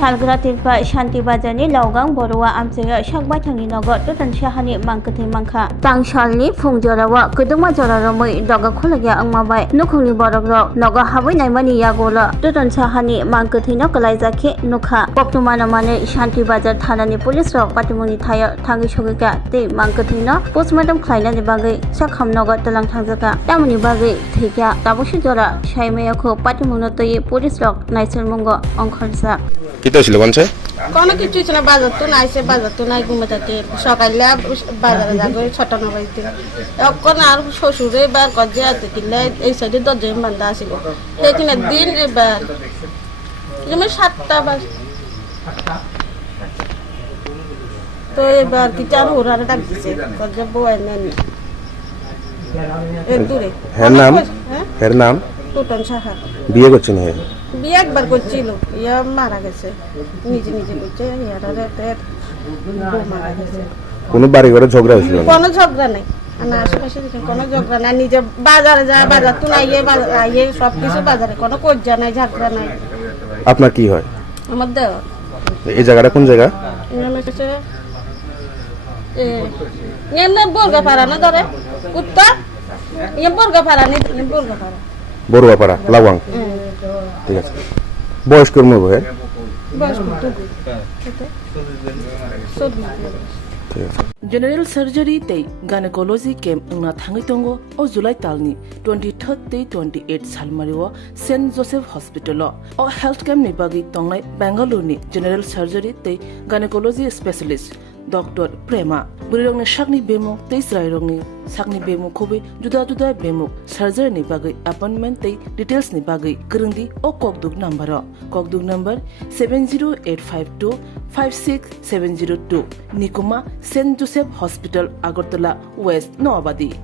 Shalgra Tilpa Shanti Bazani Logang Borwa Amsega Shakbatani Nogot Tutan Shahani Mankati Manka Tang Shalni Fung Jorawa Kuduma Joramoy Doga Kulaga Angmabai Nukuni Borogro Noga Hawi Naimani Yagola Tutan Shahani Mankati Nokalaizaki Nuka Poptumana Mane Shanti Bazar Tanani Police Rock Patimuni Taya Tangi Shogaga Te Mankatino Postmortem Kleina Bagay Shakham Nogot Talang Tanzaka Tamani Bagay Tika Tabushi Jora Shaimayako Patimunotoy Police Rock Naisel Mungo Onkonsa Kita ছিল কোনছে কোনো কিছু ছিল না বাজার তো নাইছে বাজার তো নাই ঘুমে থাকে সকালে বাজারে যাবে 6টা 9 বাজে তখন আর শ্বশুরে বার গজে আছে কিলে এই সাইডে দরজা বন্ধ আছিল এখানে দিন এবার তুমি 7টা বাজে তো এবার কি চার ওরারে ডাক দিছে গজে বই নেন এর দূরে এর নাম টুটন সাহা বিয়ে করছেন হে বিয়ে একবার করছিল ইয়া মারা গেছে নিজে নিজে করছে ইয়ারে বউ মারা গেছে কোনো বাড়ি ঘরে ঝগড়া হয়েছিল কোনো ঝগড়া নাই না আশেপাশে কোনো ঝগড়া নাই নিজে বাজারে যায় বাজার তো নাই আইয়ে সব কিছু বাজারে কোনো কজ্জা নাই ঝগড়া নাই আপনার কি হয় আমার দেও এই জায়গাটা কোন জায়গা নামে কাছে এমনে বর্গা পাড়া না ধরে কুত্তা ইয়ে বর্গা পাড়া নেই বর্গা পাড়া বড়ুয়াপাড়া লাওয়াং ঠিক আছে বয়স কর্ম বয়ে বয়স কত General surgery tei gynecology camp na thangi tongo o July talni 23rd tei 28 salmariwa St Joseph Hospital o health camp ni bagi tongnai Bangalore ni general surgery tei gynecology specialist Dr. Prema burirongni shakni bemo tei srairongni sakni bemo khobe juda juda bemo surgery ni bagi appointment tei details ni bagi kurungdi o kokduk number 70852 56702 Nikuma St Joseph Hospital Agartala West Noabadi